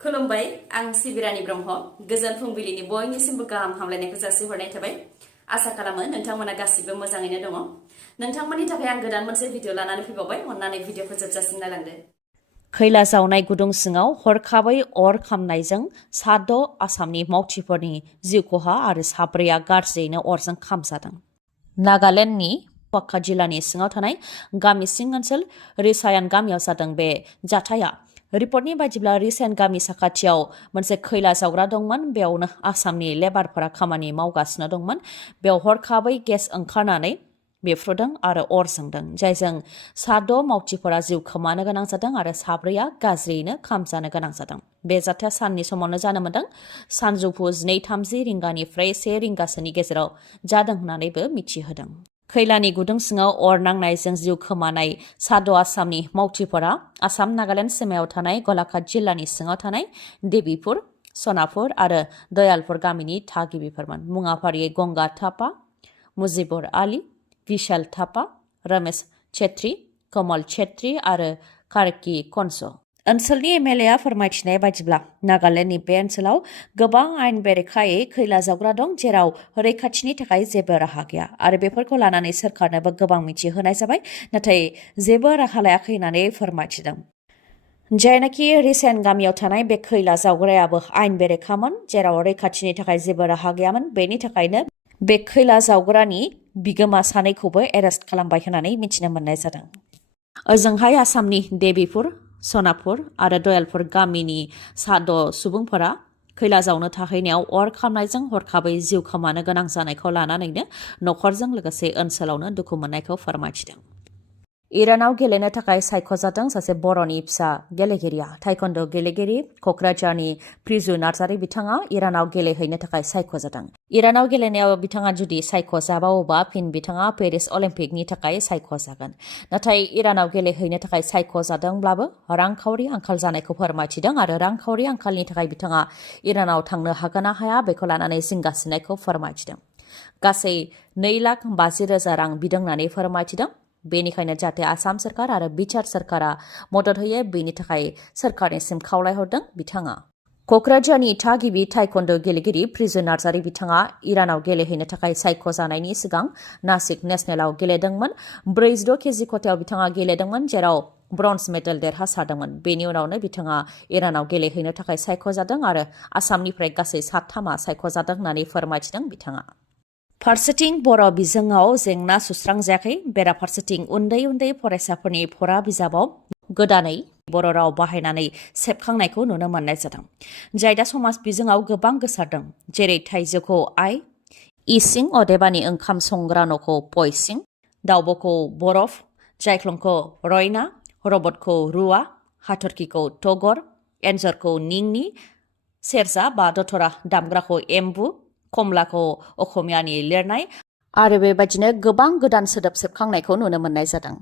खुलुमबाय आं सिबिरानि ब्रह्म गोजोन फुंबिलिनि बयनिसिमबो गाहाम हामलायनायखौ जासिहरनाय थाबाय आसा खालामो नोंथांमोना गासिबो मोजाङैनो दङ नोंथांमोननि थाखाय आं गोदान मोनसे भिडिअ लानानै फैबावबाय अन्नानै भिडिअखौ जोबजासिम नायलांदो खैला जावनाय गुदुं सिङाव हरखाबै अर खामनायजों साद' आसामनि मावथिफोरनि जिउ खहा आरो साब्रैया गाज्रियैनो अरजों खामजादों नागालेन्डनि पक्का जिल्लानि सिङाव थानाय गामि सिं ओनसोल रिसायान गामियाव जादों बे जाथाया रिपर्टनि बायदिब्ला रिसेन्ट गामि साखाथियाव मोनसे खैला जावग्रा दंमोन बेयावनो आसामनि लेबारफोरा खामानि मावगासिनो दंमोन बेयाव हरखाबै गेस ओंखारनानै बेफ्रुदों आरो अर जोंदों जायजों साद' मावथिफोरा जिउ खोमानो गोनां जादों आरो साब्रैया गाज्रियैनो खामजानो गोनां जादों बे जाथाया साननि समावनो जानो मोन्दों सानजौफु 2:30 रिंगानिफ्राय 1 रिंगासोनि गेजेराव जादों होननानैबो मिथिहोदों खैलानि गुदुं सिङाव अर नांनायजों जिउ खोमानाय साद' आसामनि मावथिफोरा आसाम नागालेन्ड सीमायाव थानाय गलाघाट जिल्लानि सिङाव थानाय देबीपुर सनापुर आरो दयालपुर गामिनि थागिबिफोरमोन मुङा फारियै गंगा थापा मुजिबुर आली विशाल थापा रमेश छेत्री कमल छेत्री आरो कार्की कन्स ओनसोलनि एमएलएआ फोरमायथिनाय बायदिब्ला नागालेन्डनि बे ओनसोलाव गोबां आयेन बेरेखायै खैला जावग्रा दं जेराव रैखाथिनि थाखाय जेबो राहा गैया आरो बेफोरखौ लानानै सोरखारनोबो गोबां मिथिहोनाय जाबाय नाथाय जेबो राहा लायाखै होननानै फोरमायथिदों जायनाखि रिसेन्ट गामियाव थानाय बे खैला जावग्रायाबो आयेन बेरेखामोन जेराव रैखाथिनि थाखाय जेबो राहा गैयामोन बेनि थाखायनो बे खैला जावग्रानि बिगोमा सानैखौबो एरेस्ट खालामबाय होननानै मिथिनो मोननाय जादों ओजोंहाय आसामनि देबीपुर सनापुर आरो दयालपुर गामिनि साद' सुबुंफोरा खैला जावनो थाहैनायाव अर खामनायजों हरखाबै जिउ खोमानो गोनां जानायखौ लानानैनो नखरजों लोगोसे ओनसोलावनो दुखु मोननायखौ फोरमायथिदों इरानाव गेलेनो थाखाय सायख'जादों सासे बर'नि फिसा गेलेगिरिया टाइकन्ड' गेलेगिरि क'क्राझारनि प्रिजु नार्जारी बिथाङा इरानाव गेलेहैनो थाखाय सायख'जादों इरानाव गेलेनायाव बिथाङा जुदि सायख'जाबावोबा फिन बिथाङा पेरिस अलिम्पिकनि थाखाय सायख'जागोन नाथाय इरानाव गेलेहैनो थाखाय सायख'जादोंब्लाबो रांखावरि आंखाल जानायखौ फोरमायथिदों आरो रांखावरि आंखालनि थाखाय बिथाङा इरानाव थांनो हागोन ना हाया बेखौ लानानै जिंगासिनायखौ फोरमायथिदों गासै 2,50,000 रां बिदों होननानै फोरमायथिदों बेनिखायनो जाहाथे आसाम सोरखार आरो बिचार सोरखारा मदद होयो बेनि थाखाय सोरखारनिसिम खावलायहरदों बिथाङा क'क्राझारनि थागिबि टाइकन्ड' गेलेगिरि प्रिजु नार्जारी बिथाङा इरानाव गेलेहैनो थाखाय सायख'जानायनि सिगां नासिक नेशनेलाव गेलेदोंमोन 46 केजि खथायाव बिथाङा गेलेदोंमोन जेराव ब्रन्ज मेडेल देरहासारदोंमोन बेनि उनावनो बिथाङा इरानाव गेलेहैनो थाखाय सायख'जादों आरो आसामनिफ्राय गासै 7 सायख'जादों होननानै फोरमायथिदों बिथाङा फारसेथिं बर' बिजोङाव जेंना सुस्रांजायाखै बेराफारसेथिं उन्दै फरायसाफोरनि फरा बिजाबाव गोदानै बर' राव बाहायनानै सेबखांनायखौ नुनो मोननाय जादों जाय दा समाज बिजोङाव गोबां गोसारदों जेरै थाइजौखौ आइ इसिं अदेबानि ओंखाम संग्रा न'खौ पयसिं दाउब'खौ बरफ जायख्लंखौ रयना रबटखौ रुवा हाथरखिखौ टगर एन्जरखौ निंनि सेरजा बा दथरा दामग्राखौ एम्बु कमलाखौ अखमियानि लिरनाय आरो बेबायदिनो गोबां गोदान सोदोब सेबखांनायखौ नुनो मोननाय जादों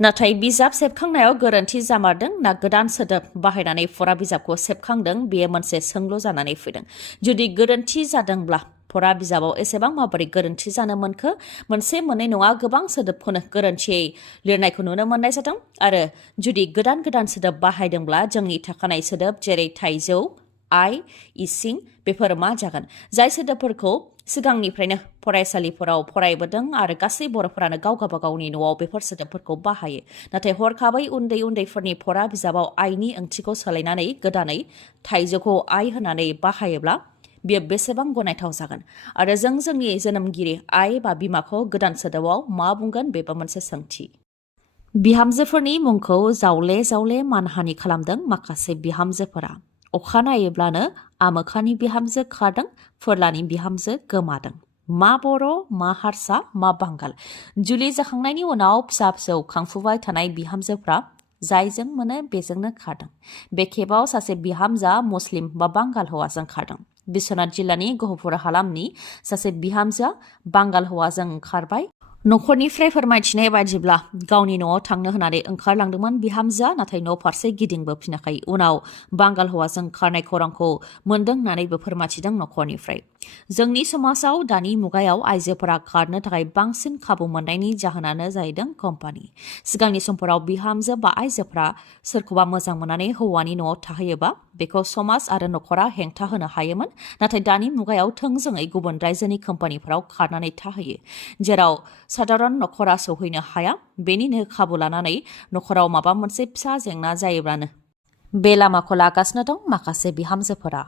नाथाय बिजाब सेबखांनायाव गोरोन्थि जामारदों ना गोदान सोदोब बाहायनानै फरा बिजाबखौ सेबखांदों बेयो मोनसे सोंलु जानानै फैदों जुदि गोरोन्थि जादोंब्ला फरा बिजाबाव एसेबां माबोरै गोरोन्थि जानो मोनखो मोनसे मोननै नङा गोबां सोदोबखौनो गोरोन्थियै लिरनायखौ नुनो मोननाय जादों आरो जुदि गोदान सोदोब बाहायदोंब्ला जोंनि थाखानाय सोदोब जेरै थाइजौ आइ इसिं बेफोर मा जागोन जाय सोदोबफोरखौ सिगांनिफ्रायनो फरायसालिफोराव फरायबोदों आरो गासै बर'फोरानो गाव गावनि न'आव बेफोर सोदोबफोरखौ बाहायो नाथाय हरखाबै उन्दैफोरनि फरा बिजाबाव आइनि ओंथिखौ सोलायनानै गोदानै थाइजौखौ आइ होननानै बाहायोब्ला बेयो बेसेबां गनायथाव जागोन आरो जोंनि जोनोमगिरि आइ बा बिमाखौ गोदान सोदोबाव मा बुंगोन बेबो मोनसे सोंथि बिहामजोफोरनि मुंखौ जावले मानहानि खालामदों माखासे बिहामजोफोरा अखा नायोब्लानो आमोखानि बिहामजो खारदों फोरलानि बिहामजो गोमादों मा बर' मा हारसा मा बांगाल जुलि जाखांनायनि उनाव फिसा खांफुबाय थानाय बिहामजोफ्रा जायजों मोनो बेजोंनो खारदों बे खेबाव सासे बिहामजा मुस्लिम बा बांगाल हौवाजों खारदों बिश्वनाथ जिल्लानि गहपुर हालामनि सासे बिहामजोआ बांगाल हौवाजों खारबाय नखरनिफ्राय फोरमायथिनाय बायदिब्ला गावनि न'आव थांनो होननानै ओंखारलांदोंमोन बिहामजोआ नाथाय न' फारसे गिदिंबोफिनाखै उनाव बांगाल हौवाजों खारनाय खौरांखौ मोन्दों होननानैबो फोरमायथिदों नखरनिफ्राय जोंनि समाजाव दानि मुगायाव आइजोफोरा खारनो थाखाय बांसिन खाबु मोननायनि जाहोनानो जाहैदों कम्पानि। सिगांनि समफोराव बिहामजो बा आइजोफोरा सोरखौबा मोजां मोननानै हौवानि न'आव थाहैयोबा बेखौ समाज आरो नखरा हेंथा होनो हायोमोन। नाथाय दानि मुगायाव थोंजोङै गुबुन रायजोनि कम्पानिफोराव खारनानै थाहैयो, जेराव साधारन नखरा सौहैनो हाया। बेनिनो खाबु लानानै नखराव माबा मोनसे फिसा जेंना जायोब्लानो बे लामाखौ लागासिनो दं माखासे बिहामजोफोरा।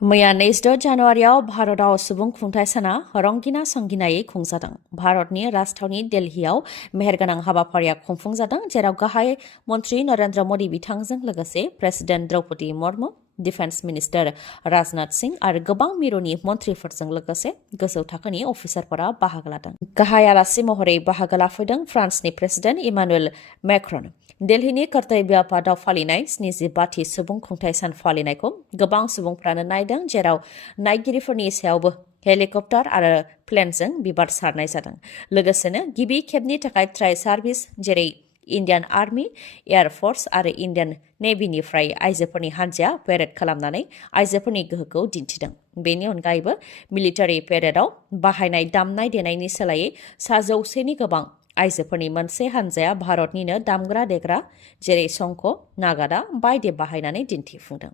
मैया 26 जानुवारियाव भारतआव सुबुं खुंथाइ साना रंगिना संगिनायै खुंजादों। भारतनि राजथावनि दिल्लीयाव मेहेरगोनां हाबाफारिया खुंफुंजादों, जेराव गाहाय मन्त्रि नरेन्द्र मदि बिथांजों लोगोसे president Droupadi Murmu, defence minister Rajnath Singh आरो गोबां मिरुनि मन्थ्रिफोरजों लोगोसे गोजौ थाखोनि अफिसारफोरा बाहागो लादों। गाहाय आलासि महरै बाहागो लाफैदों फ्रान्सनि प्रेसिडेन्ट इमानुएल मेक्रन। दिल्लीनि कर्तव्य पाथआव फालिनाय 75थि सुबुं खुंथाइ सान फालिनायखौ गोबां सुबुंफ्रानो नायदों, जेराव नायगिरिफोरनि सायावबो हेलिकप्टार आरो प्लेनजों बिबार सारनाय जादों। लोगोसेनो गिबि खेबनि थाखाय ट्राइ सार्भिस जेरै इन्डियान आर्मी, एयार फर्स आरो इन्डियान नेभिनिफ्राय आइजोफोरनि हान्जाया पेरेड खालामनानै आइजोफोरनि गोहोखौ दिन्थिदों। बेनि अनगायैबो मिलिटारि पेरेडआव बाहायनाय दामनाय देनायनि सोलायै 100नि गोबां आइजोफोरनि मोनसे हान्जाया भारतनिनो दामग्रा देग्रा जेरै शंख, नागादा बायदि बाहायनानै दिन्थिफुंदों।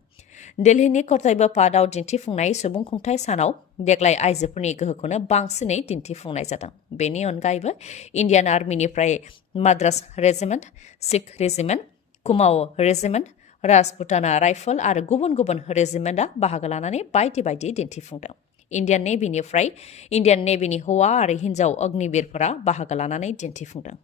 दिल्लीनि कर्तव्य पाथआव दिन्थिफुंनाय सुबुं खुंथाइ सानाव देग्लाय आइजोफोरनि गोहोखौनो बांसिनै दिन्थिफुंनाय जादों। बेनि अनगायैबो इन्डियान आर्मिनिफ्राय Madras regiment, Sikh regiment, Kumaon regiment, Rajputana rifle आरो गुबुन गुबुन रेजिमेन्टआ बाहागो लानानै बायदि बायदि दिन्थिफुंदों। इन्डियान नेभिनिफ्राय इन्डियान नेभिनि हौवा आरो हिन्जाव अग्निबिरफोरा बाहागो लानानै दिन्थिफुंदों।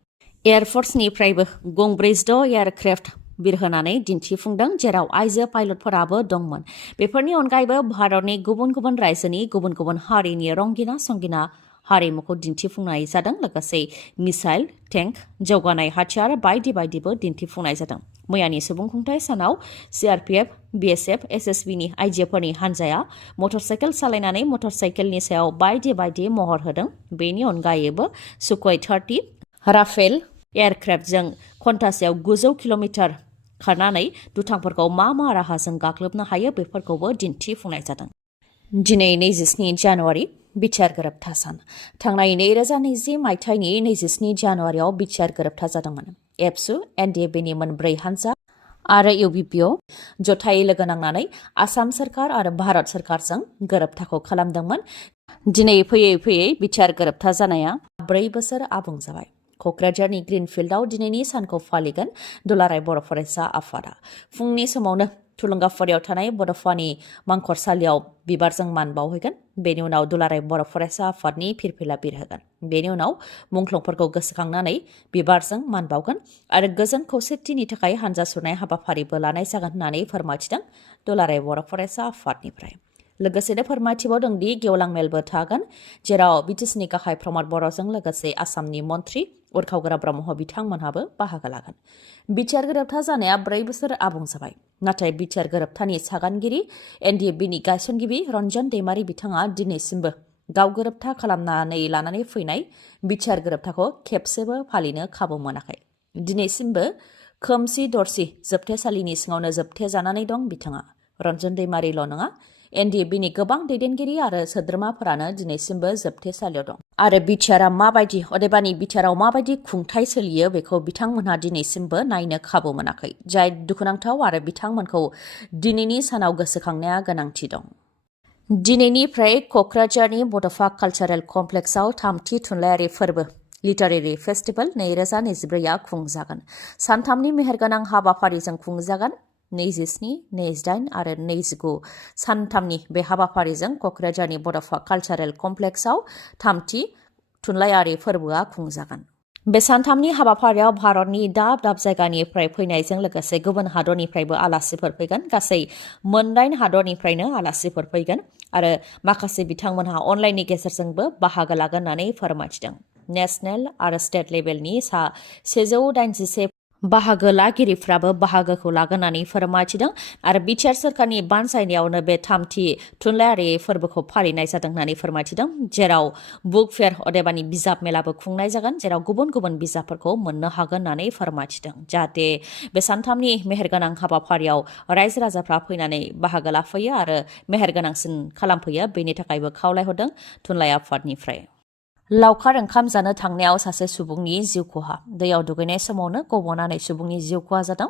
एयारफर्सनिफ्रायबो गंब्रै 6 एयारक्राफ्ट बिरहोनानै दिन्थिफुंदों, जेराव आइजो पाइलटफोराबो दंमोन। बेफोरनि अनगायैबो भारतनि गुबुन गुबुन रायजोनि गुबुन गुबुन हारिनि रंगिना संगिना हारिमुखौ दिन्थिफुंनाय जादों। लोगोसे मिसाइल, टेंक, जौगानाय हाथियार बायदि बायदिबो दिन्थिफुंनाय जादों। मैयानि सुबुं खुंथाइ सानाव सीआरपीएफ, बीएसएफ, एसएसबीनि आइजोफोरनि हान्जाया मटरसाइकेल सालायनानै मटरसाइकेलनि सायाव बायदि बायदि महर होदों। बेनि अनगायैबो सुखोई 30 राफेल एयारक्राफ्टजों घन्टासेयाव 900 किल'मिटार खारनानै दुथांफोरखौ मा राहाजों गाग्लोबनो हायो बेफोरखौबो दिन्थिफुंनाय जादों। दिनै 27 जानुवारि बिटिआर गोरोबथा सान। थांनाय 2020 मायथाइनि 27 जानुवारियाव बिटिआर गोरोबथा जादोंमोन। एबसु, एनडिएफबिनि मोनब्रै हान्जा आरो इउबिपिअ जथायै लोगो नांनानै आसाम सरकार आरो भारत सरकारजों गोरोबथाखौ खालामदोंमोन। दिनै फैयै फैयै बिटिआर गोरोबथा जानाया 4 बोसोर आबुं जाबाय। क'क्राझारनि ग्रिनफिल्डआव दिनैनि सानखौ फालिगोन दुलाराय बर' फरायसा आफादा। फुंनि समावनो थुलुंगाफुरियाव थानाय बड'फानि मांखरसालियाव बिबारजों मान बावहैगोन। बेनि उनाव दुलाराय बर' फरायसा आफादनि फिरफिला बिरहोगोन। बेनि उनाव मुंख्लंफोरखौ गोसोखांनानै बिबारजों मान बावगोन आरो गोजोन खौसेथिनि थाखाय हानजा सुरनाय हाबाफारिबो लानाय जागोन होननानै फोरमायथिदों दुलाराय बर' फरायसा आफादनिफ्राय। लोगोसेनो फोरमायथिबावदों दि गेवलां मेलबो थागोन, जेराव बिटिसिनि गाहाय प्रमद बर'जों लोगोसे आसामनि मन्त्रि उरखावगोरा ब्रह्म बिथांमोनहाबो बाहागो लागोन। बिटिआर गोरोबथा जानाया 4 बोसोर आबुं जाबाय। नाथाय बिटिआर गोरोबथानि सागानगिरि एनडिएफबिनि गायसनगिरि रन्जन दैमारि बिथाङा दिनैसिमबो गाव गोरोबथा खालामनानै लानानै फैनाय बिटिआर गोरोबथाखौ खेबसेबो फालिनो खाबु मोनाखै। दिनैसिमबो खोमसि दरसि जोबथेसालिनि सिङावनो जोबथेजानानै दं बिथाङा। रन्जन दैमारिल' नङा, एनडिएफबिनि गोबां दैदेनगिरि आरो सोद्रोमाफोरानो दिनैसिमबो जोबथेसालियाव दं। आरो बिटिआरआ माबायदि, अदेबानि बिटिआरआव माबायदि खुंथाइ सोलियो बेखौ बिथांमोनहा दिनैसिमबो नायनो खाबु मोनाखै, जाय दुखुनांथाव आरो बिथांमोनखौ दिनैनि सानाव गोसोखांनाया गोनांथि दं। दिनैनिफ्राय क'क्राझारनि बड'फा कालचारेल कमप्लेक्सआव 3थि थुनलाइयारि फोरबो लिटारेरि फेस्टिभेल 2024 खुंजागोन। सानथामनि मेहेरगोनां हाबाफारिजों खुंजागोन। 27, 28 आरो 29 सानथामनि बे हाबाफारिजों क'क्राझारनि बड'फा कालचारेल कमप्लेक्सआव 3थि थुनलाइयारि फोरबोआ खुंजागोन। बे सानथामनि हाबाफारियाव भारतनि दाब दाब जायगानिफ्राय फैनायजों लोगोसे गुबुन हादरनिफ्रायबो आलासिफोर फैगोन। गासै 9 हादरनिफ्रायनो आलासिफोर फैगोन आरो माखासे बिथांमोनहा अनलाइननि गेजेरजोंबो बाहागो लागोन होननानै फोरमायथिदों। नेशनेल आरो स्टेट लेभेलनि 181 बाहागो लागिरिफ्राबो बाहागोखौ लागोन होननानै फोरमायथिदों आरो बिटिआर सोरखारनि बानजायनायावनो बे थामथि थुनलाइयारि फोरबोखौ फालिनाय जादों होननानै फोरमायथिदों जेराव बुक फेयार अदेबानि बिजाब मेलाबो खुंनाय जागोन जेराव गुबुन गुबुन बिजाबफोरखौ मोननो हागोन होननानै फोरमायथिदों जाहाथे बे सानथामनि मेहेरगोनां हाबाफारियाव रायजो राजाफ्रा फैनानै बाहागो लाफैयो आरो मेहेरगोनांसिन खालामफैयो बेनि थाखायबो खावलायहरदों थुनलाइ आफादनिफ्राय लावखार ओंखाम जानो थांनायाव सासे सुबुंनि जिउ खहा दैयाव दुगैनाय समावनो गबनानै सुबुंनि जिउ खहा जादों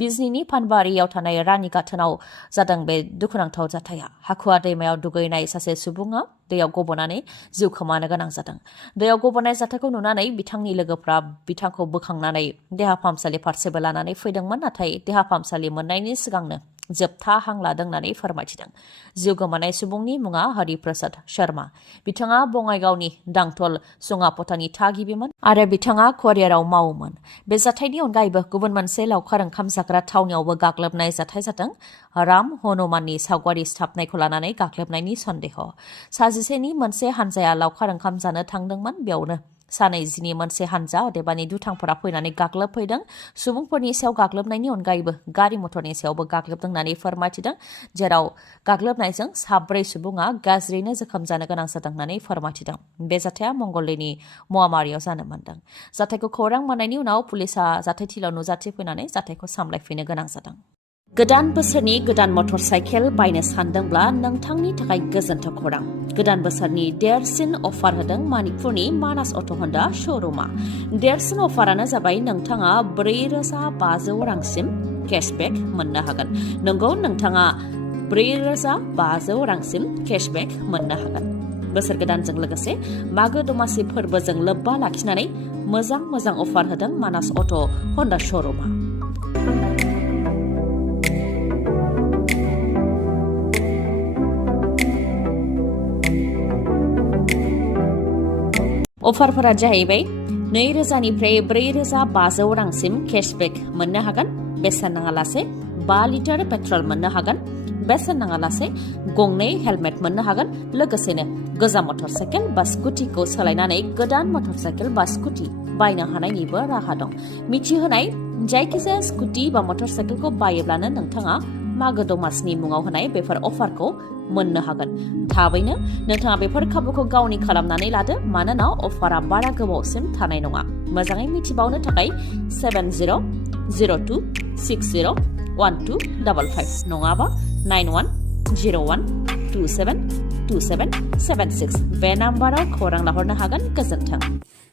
बिजनीनि फानबारियाव थानाय रानी गाथोनाव जादों बे दुखुनांथाव जाथाया हाखुवा दैमायाव दुगैनाय सासे सुबुङा दैयाव गबनानै जिउ खोमानो गोनां जादों दैयाव गबनाय जाथायखौ नुनानै बिथांनि लोगोफ्रा बिथांखौ बोखांनानै देहा फाहामसालि फारसेबो लानानै फैदोंमोन नाथाय देहा फाहामसालि मोननायनि सिगांनो जोबथा हां लादों होननानै फोरमायथिदों जिउ गोमानाय सुबुंनि मुङा हरिप्रसाद शर्मा बिथाङा बङाइगावनि दांथल सुङापथानि थागिबिमोन आरो बिथाङा करियाराव मावोमोन बे जाथायनि अनगायैबो गुबुन मोनसे लावखार ओंखाम जाग्रा थावनियावबो गाग्लोबनाय जाथाय जादों राम हनुमाननि सावगारि सिथाबनायखौ लानानै गाग्लोबनायनि सन्देह साजिसेनि मोनसे हानजाया लावखार ओंखाम जानो थांदोंमोन बेयावनो सानैजिनि मोनसे हानजा अदेबानि दुथांफोरा फैनानै गाग्लोबफैदों सुबुंफोरनि सायाव गाग्लोबनायनि अनगायैबो गारि मटरनि सायावबो गाग्लोबदों होननानै फोरमायथिदों जेराव गाग्लोबनायजों साब्रै सुबुङा गाज्रियैनो जोखोम जानो गोनां जादों होननानै फोरमायथिदों बे जाथाया मंगलदैनि मवामारियाव जानो मोन्दों जाथायखौ खौरां मोननायनि उनाव पुलिसा जाथायथिलियाव नुजाथिफैनानै जाथायखौ सामलायफैनो गोनां जादों गोदान बोसोरनि गोदान मटर साइकेल बायनो सानदोंब्ला नोंथांनि थाखाय गोजोनथाव खौरां गोदान बोसोरनि देरसिन अफार होदों मणिपुरनि मानास अट' हन्डा श'रुमा देरसिन अफारानो जाबाय नोंथाङा 4,500 रांसिम केशबेक मोननो हागोन नंगौ नोंथाङा 4,500 रांसिम केशबेक मोननो हागोन बोसोर गोदानजों लोगोसे मागो दमासि फोरबोजों लोब्बा लाखिनानै मोजां अफार होदों मानास अट' हन्डा श'रुमा अफारफोरा जाहैबाय 2,000निफ्राय 4,500 रांसिम केशबेक मोननो हागोन बेसेन नाङालासे 5 लिटार पेट्रल मोननो हागोन बेसेन नाङालासे गंनै हेलमेट मोननो हागोन लोगोसेनो गोजाम मटर साइकेल बा स्कुटिखौ सोलायनानै गोदान मटर साइकेल बा स्कुटि बायनो हानायनिबो राहा दं मिथिहोनाय जायखिजाया स्कुटि बा मटर साइकेलखौ बायोब्लानो नोंथाङा मागो दमासिनि मुङाव होनाय बेफोर अफारखौ मोननो हागोन थाबैनो नोंथाङा बेफोर खाबुखौ गावनि खालामनानै लादो मानोना अफारा बारा गोबावसिम थानाय नङा मोजाङै मिथिबावनो थाखाय 7002601255 नङाबा 9101272776 बे नाम्बाराव खौरां लाहरनो हागोन गोजोन्थों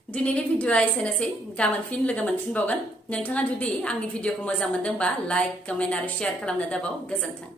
दिनैनि भिडिअआ एसेनोसै गाबोन फिन लोगो मोनफिनबावगोन नोंथाङा जुदि आंनि भिडिअखौ मोजां मोनदोंबा लाइक कमेन्ट आरो शेयार खालामनो दाबाव गोजोन्थों